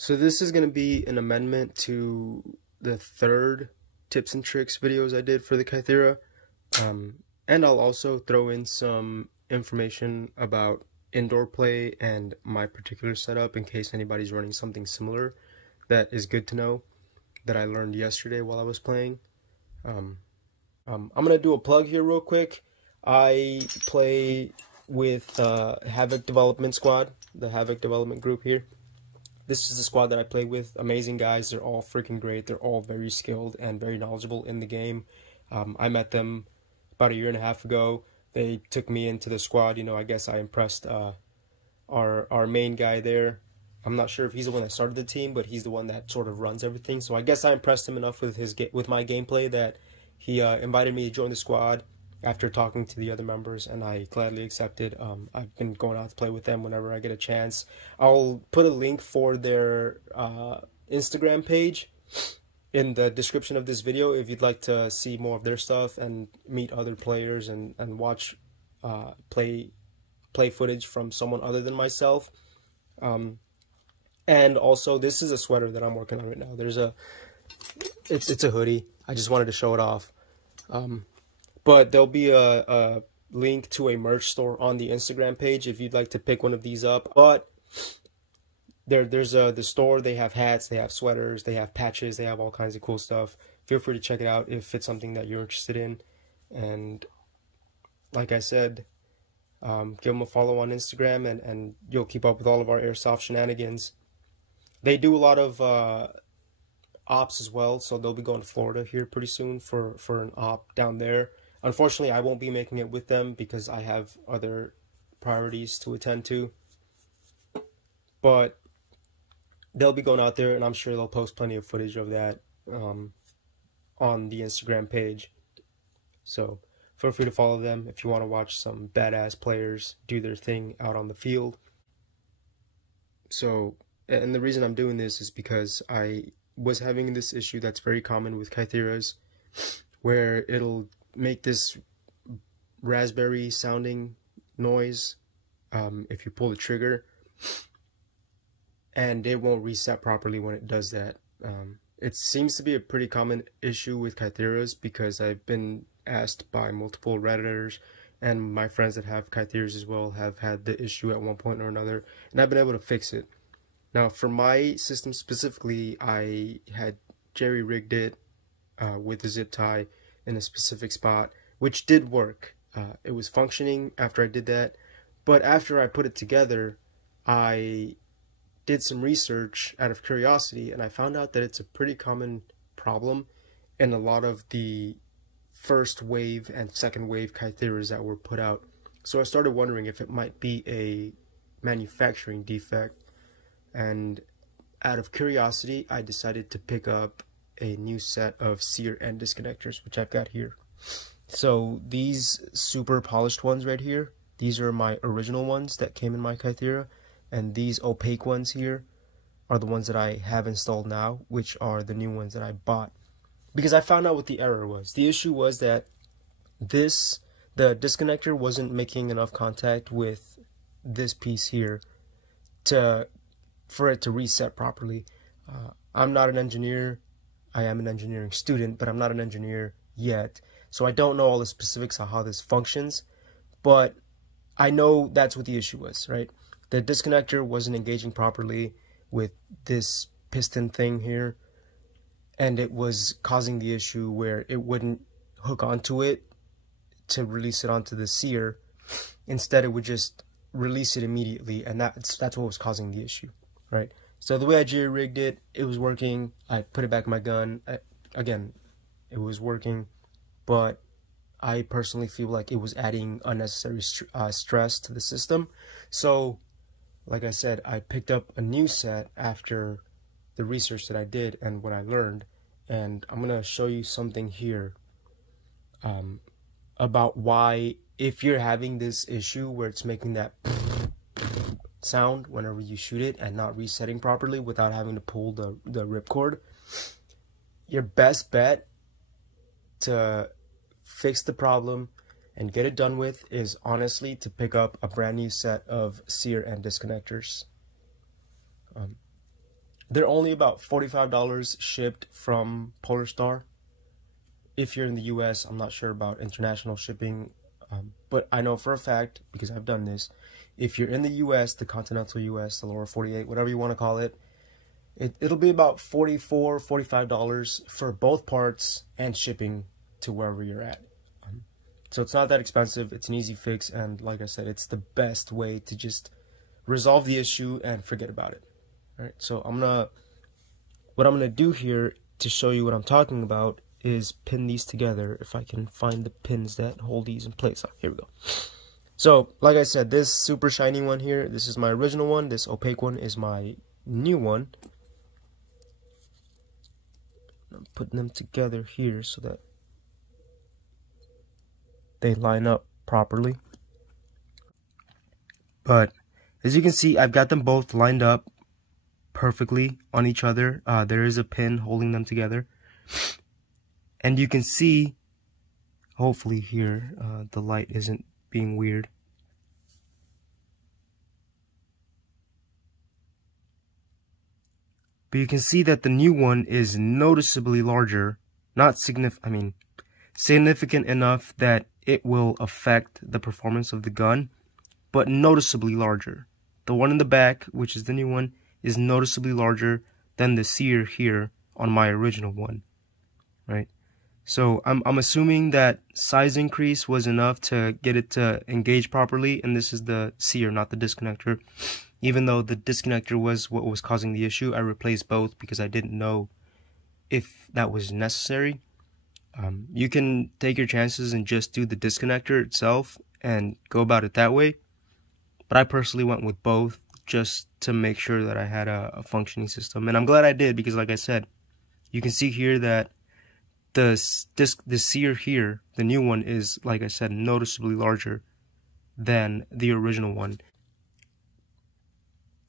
So this is going to be an amendment to the third tips and tricks videos I did for the Kythera. And I'll also throw in some information about indoor play and my particular setup in case anybody's running something similar that is good to know that I learned yesterday while I was playing. I'm going to do a plug here real quick. I play with Havoc Development Squad, the Havoc Development Group here. This is the squad that I play with. Amazing guys. They're all freaking great. They're all very skilled and very knowledgeable in the game. I met them about a year and a half ago. They took me into the squad. You know, I guess I impressed our main guy there. I'm not sure if he's the one that started the team, but he's the one that sort of runs everything. So I guess I impressed him enough with my gameplay that he invited me to join the squad after talking to the other members, and I gladly accepted. I've been going out to play with them whenever I get a chance. I'll put a link for their Instagram page in the description of this video if you'd like to see more of their stuff and meet other players and watch play footage from someone other than myself. And also, this is a sweater that I'm working on right now. It's a hoodie. I just wanted to show it off. But there'll be a link to a merch store on the Instagram page if you'd like to pick one of these up. But there's the store. They have hats, they have sweaters, they have patches, they have all kinds of cool stuff. Feel free to check it out if it's something that you're interested in. And like I said, give them a follow on Instagram, and you'll keep up with all of our airsoft shenanigans. They do a lot of ops as well, so they'll be going to Florida here pretty soon for an op down there. Unfortunately, I won't be making it with them because I have other priorities to attend to. But they'll be going out there, and I'm sure they'll post plenty of footage of that on the Instagram page. So feel free to follow them if you want to watch some badass players do their thing out on the field. So, and the reason I'm doing this is because I was having this issue that's very common with Kytheras, where it'll make this raspberry sounding noise if you pull the trigger, and it won't reset properly when it does that. It seems to be a pretty common issue with Kytheras because I've been asked by multiple Redditors, and my friends that have Kytheras as well have had the issue at one point or another, and I've been able to fix it. Now, for my system specifically, I had jerry-rigged it with a zip tie in a specific spot, which did work. It was functioning after I did that, but after I put it together, I did some research out of curiosity, and I found out that it's a pretty common problem in a lot of the first wave and second wave Kytheras that were put out. So I started wondering if it might be a manufacturing defect. And out of curiosity, I decided to pick up a new set of sear end disconnectors, which I've got here. So these super polished ones right here, these are my original ones that came in my Kythera, and these opaque ones here are the ones that I have installed now, which are the new ones that I bought. Because I found out what the error was. The issue was that the disconnector wasn't making enough contact with this piece here for it to reset properly. I'm not an engineer. I am an engineering student, but I'm not an engineer yet. So I don't know all the specifics of how this functions, but I know that's what the issue was, right? The disconnector wasn't engaging properly with this piston thing here, and it was causing the issue where it wouldn't hook onto it to release it onto the sear. Instead, it would just release it immediately, and that's what was causing the issue. Right, so the way I jerry-rigged it, it was working. I put it back in my gun. Again, it was working, but I personally feel like it was adding unnecessary stress to the system. So, like I said, I picked up a new set after the research that I did and what I learned, and I'm going to show you something here about why, if you're having this issue where it's making that sound whenever you shoot it and not resetting properly without having to pull the ripcord, your best bet to fix the problem and get it done with is honestly to pick up a brand new set of sear end disconnectors. They're only about $45 shipped from Polar Star. If you're in the US, I'm not sure about international shipping, but I know for a fact, because I've done this, if you're in the US, the continental US, the lower 48, whatever you want to call it, it'll be about $44, $45 for both parts and shipping to wherever you're at. So it's not that expensive, it's an easy fix, and like I said, it's the best way to just resolve the issue and forget about it. Alright, so what I'm gonna do here to show you what I'm talking about is pin these together, if I can find the pins that hold these in place. Oh, here we go. So, like I said, this super shiny one here, this is my original one, this opaque one is my new one. I'm putting them together here so that they line up properly. But as you can see, I've got them both lined up perfectly on each other. There is a pin holding them together. And you can see, hopefully here, the light isn't being weird. But you can see that the new one is noticeably larger, not significant enough that it will affect the performance of the gun, but noticeably larger. The one in the back, which is the new one, is noticeably larger than the sear here on my original one, right? So I'm assuming that size increase was enough to get it to engage properly, and this is the sear, not the disconnector. Even though the disconnector was what was causing the issue, I replaced both because I didn't know if that was necessary. You can take your chances and just do the disconnector itself and go about it that way. But I personally went with both just to make sure that I had a functioning system. And I'm glad I did because, like I said, you can see here that the sear here, the new one, is, like I said, noticeably larger than the original one.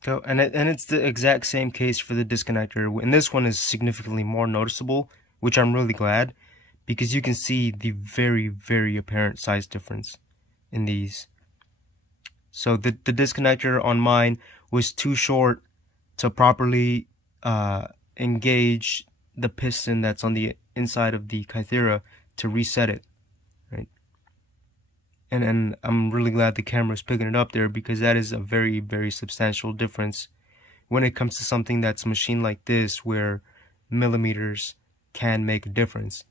So, and it's the exact same case for the disconnector. And this one is significantly more noticeable, which I'm really glad, because you can see the very, very apparent size difference in these. So the disconnector on mine was too short to properly engage the piston that's on the inside of the Kythera to reset it, right? And I'm really glad the camera is picking it up there, because that is a very, very substantial difference when it comes to something that's machined like this, where millimeters can make a difference.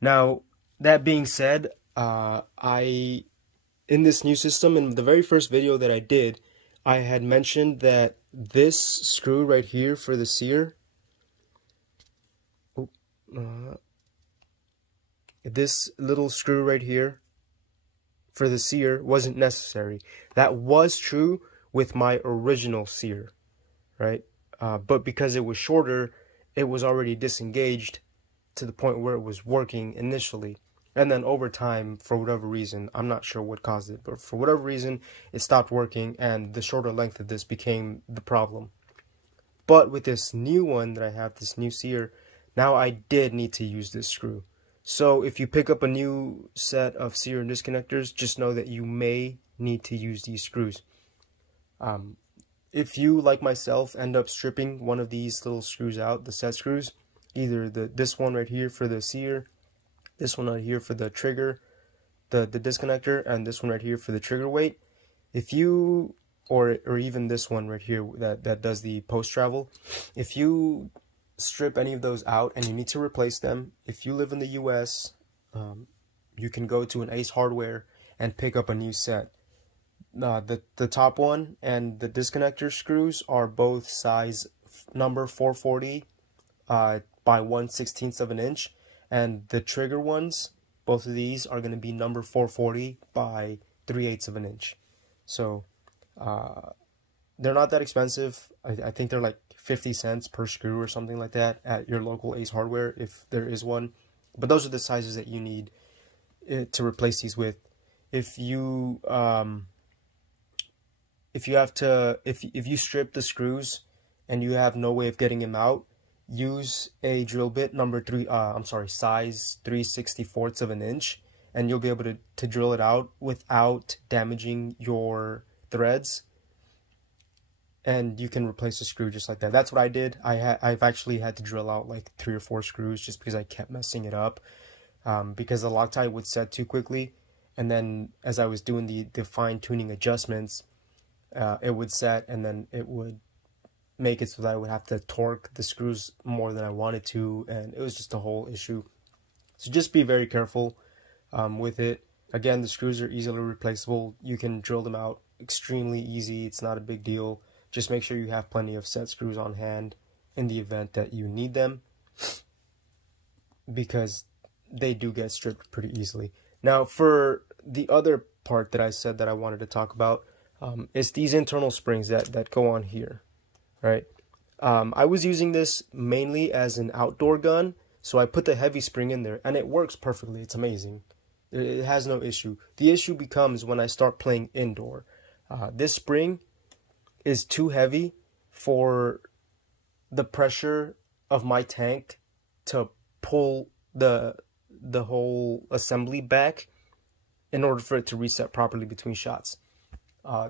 Now, that being said, in this new system, in the very first video that I did, I had mentioned that this screw right here for the sear, this little screw right here for the sear wasn't necessary. That was true with my original sear, right? But because it was shorter, it was already disengaged to the point where it was working initially. And then over time, for whatever reason, I'm not sure what caused it, but for whatever reason, it stopped working, and the shorter length of this became the problem. But with this new one that I have, this new sear, now I did need to use this screw. So if you pick up a new set of sear and disconnectors, just know that you may need to use these screws. If you, like myself, end up stripping one of these little screws out, the set screws, either this one right here for the sear, this one right here for the trigger, the disconnector, and this one right here for the trigger weight, if you, or even this one right here that does the post travel, if you strip any of those out and you need to replace them, if you live in the US, you can go to an Ace Hardware and pick up a new set. The top one and the disconnector screws are both size number 440 by 1/16 of an inch, and the trigger ones, both of these, are going to be number 440 by 3/8 of an inch. So they're not that expensive. I think they're like 50 cents per screw or something like that at your local Ace Hardware, if there is one. But those are the sizes that you need to replace these with. If you if you strip the screws and you have no way of getting them out, use a drill bit size 3/64 of an inch, and you'll be able to drill it out without damaging your threads. and you can replace the screw just like that. That's what I did. I've actually had to drill out like 3 or 4 screws just because I kept messing it up, because the Loctite would set too quickly, and then as I was doing the fine-tuning adjustments, it would set, and then it would make it so that I would have to torque the screws more than I wanted to, and it was just a whole issue. So just be very careful with it. Again, the screws are easily replaceable. You can drill them out extremely easy. It's not a big deal. Just make sure you have plenty of set screws on hand in the event that you need them, because they do get stripped pretty easily. Now, for the other part that I said that I wanted to talk about, is these internal springs that go on here, right? I was using this mainly as an outdoor gun, so I put the heavy spring in there, and it works perfectly. It's amazing. It has no issue. The issue becomes when I start playing indoor. This spring is too heavy for the pressure of my tank to pull the whole assembly back in order for it to reset properly between shots.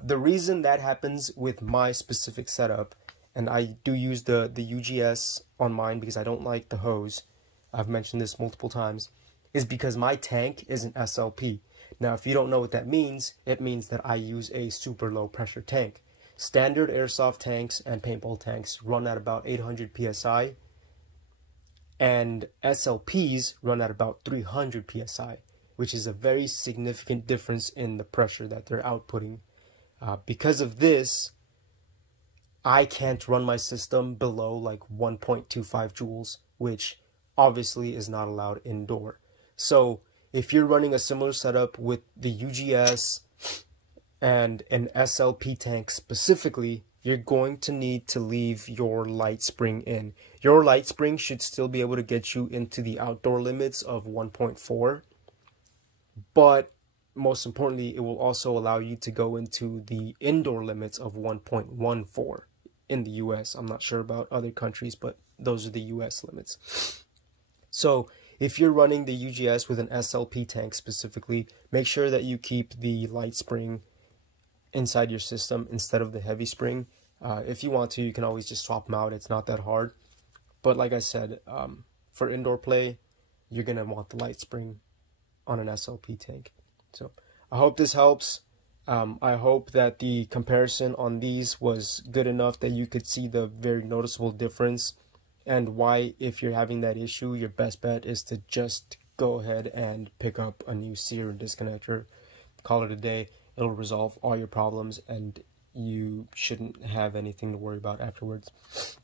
The reason that happens with my specific setup, and I do use the UGS on mine because I don't like the hose, I've mentioned this multiple times, is because my tank is an SLP. Now, if you don't know what that means, it means that I use a super low pressure tank. Standard airsoft tanks and paintball tanks run at about 800 psi, and SLPs run at about 300 psi, which is a very significant difference in the pressure that they're outputting. Because of this, I can't run my system below like 1.25 joules, which obviously is not allowed indoor. So if you're running a similar setup with the UGS and an SLP tank specifically, you're going to need to leave your light spring in. Your light spring should still be able to get you into the outdoor limits of 1.4, but most importantly, it will also allow you to go into the indoor limits of 1.14 in the US. I'm not sure about other countries, but those are the US limits. So if you're running the UGS with an SLP tank specifically, make sure that you keep the light spring inside your system instead of the heavy spring. If you want to, you can always just swap them out. It's not that hard. But like I said, for indoor play, you're going to want the light spring on an SLP tank. So I hope this helps. I hope that the comparison on these was good enough that you could see the very noticeable difference, and why, if you're having that issue, your best bet is to just go ahead and pick up a new sear and disconnector. Call it a day. It'll resolve all your problems, and you shouldn't have anything to worry about afterwards.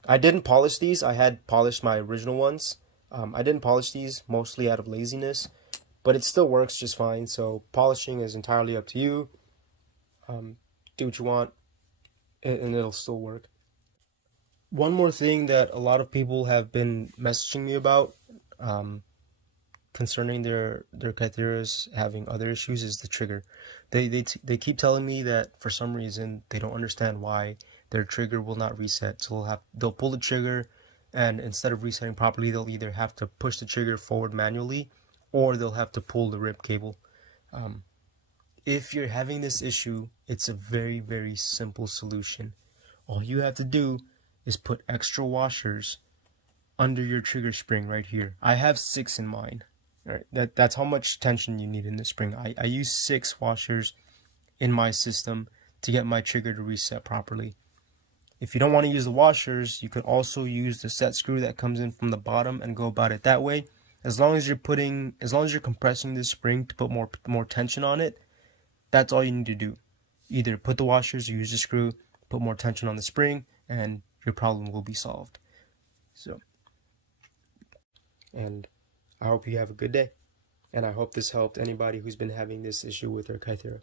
I didn't polish these. I had polished my original ones. I didn't polish these mostly out of laziness, but it still works just fine. So polishing is entirely up to you. Do what you want, and it'll still work. One more thing that a lot of people have been messaging me about concerning their Kytheras having other issues is the trigger. They keep telling me that for some reason they don't understand why their trigger will not reset. So they'll pull the trigger, and instead of resetting properly, they'll either have to push the trigger forward manually, or they'll have to pull the rib cable. If you're having this issue, it's a very, very simple solution. All you have to do is put extra washers under your trigger spring right here. I have 6 in mine. All right, that's how much tension you need in the spring. I use 6 washers in my system to get my trigger to reset properly. If you don't want to use the washers, you could also use the set screw that comes in from the bottom and go about it that way. As long as you're compressing the spring to put more tension on it, that's all you need to do. Either put the washers or use the screw, put more tension on the spring, and your problem will be solved. So, and I hope you have a good day, and I hope this helped anybody who's been having this issue with their Kythera.